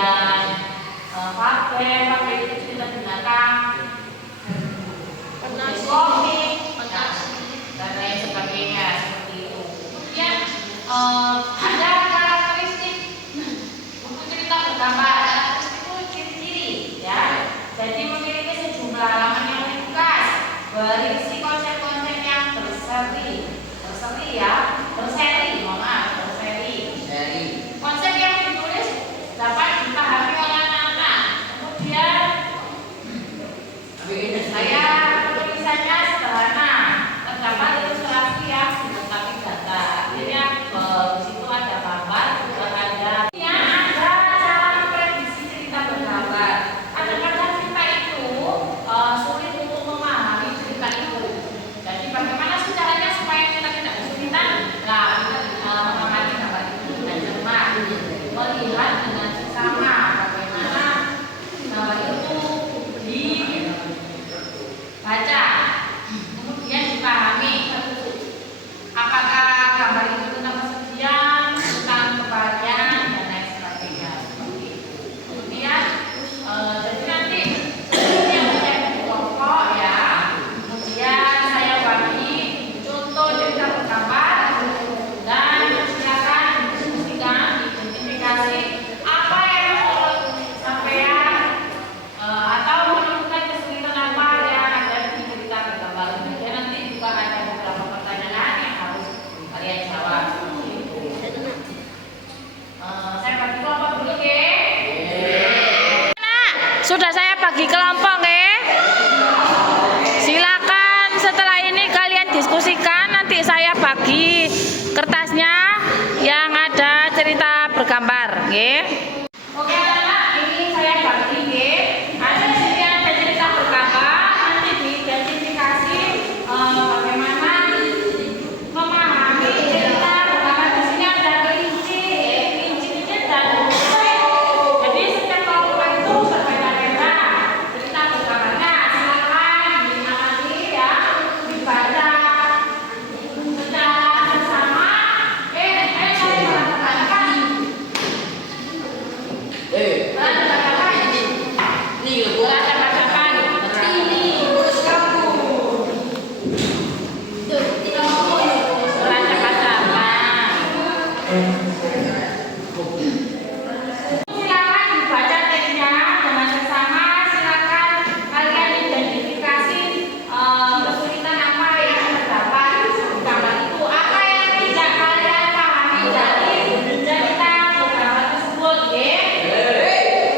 kemudian pakai itu cerita binatang, komik, dan lain sebagainya seperti itu. Kemudian ada karakteristik buku cerita bergambar. Karakteristik itu ciri-ciri, ya. Jadi memiliki sejumlah halaman yang ringkas, berisi konsep-konsep yang berseri, konsep yang ditulis dapat dipahami oleh anak-anak. Kemudian tulisannya sederhana, terdapat ilustrasi yang dilengkapi data. Artinya di situ ada gambar, juga ada cara memprediksi cerita bergambar. Kadang-kadang kita itu sulit untuk memahami cerita itu. Jadi bagaimana sih caranya supaya kita tidak kesulitan? Nah, kita mengamati gambar itu dengan cermat, melihat dengan seksama bagaimana gambar itu dibaca, kemudian dipahami apakah gambar itu tentang kesedihan, tentang kebahagiaan, dan lain sebagainya. Seperti itu. Kemudian jadi nanti yang saya pokok ya. Kemudian saya bagi contoh cerita bergambar dan silakan diskusikan, identifikasi apa yang sampean atau menemukan kesulitan apa yang ada di cerita bergambar. Kemudian nanti juga ada beberapa pertanyaan yang harus kalian jawab. Seperti itu. Saya bagi kelompok dulu, ya. Sudah saya bagi kelompok, ya. Silakan setelah ini kalian diskusikan, nanti saya bagi kertasnya yang ada cerita bergambar, ya. Oke anak, ini saya bagi, ya. Ada di sini ada cerita bergambar, nanti diidentifikasi bagaimana memahami cerita bergambar. Di sini ada kelinci, kelinci dan kucing. Jadi setiap kelompok itu berbeda-beda cerita bergambarnya. Silakan diamati, ya, dibaca secara bersama. Saya mengatakan silakan dibaca teksnya dengan seksama. Silakan kalian identifikasi kesulitan apa yang terdapat di gambar itu, apa yang tidak kalian pahami dari cerita bergambar tersebut, ya.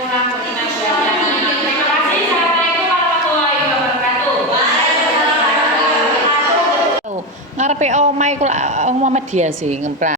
kurang koordinasi aja. Terima kasih. Assalamualaikum warahmatullahi wabarakatuh. Ngarepe omahe kula Muhammadiyah sih ngemprak.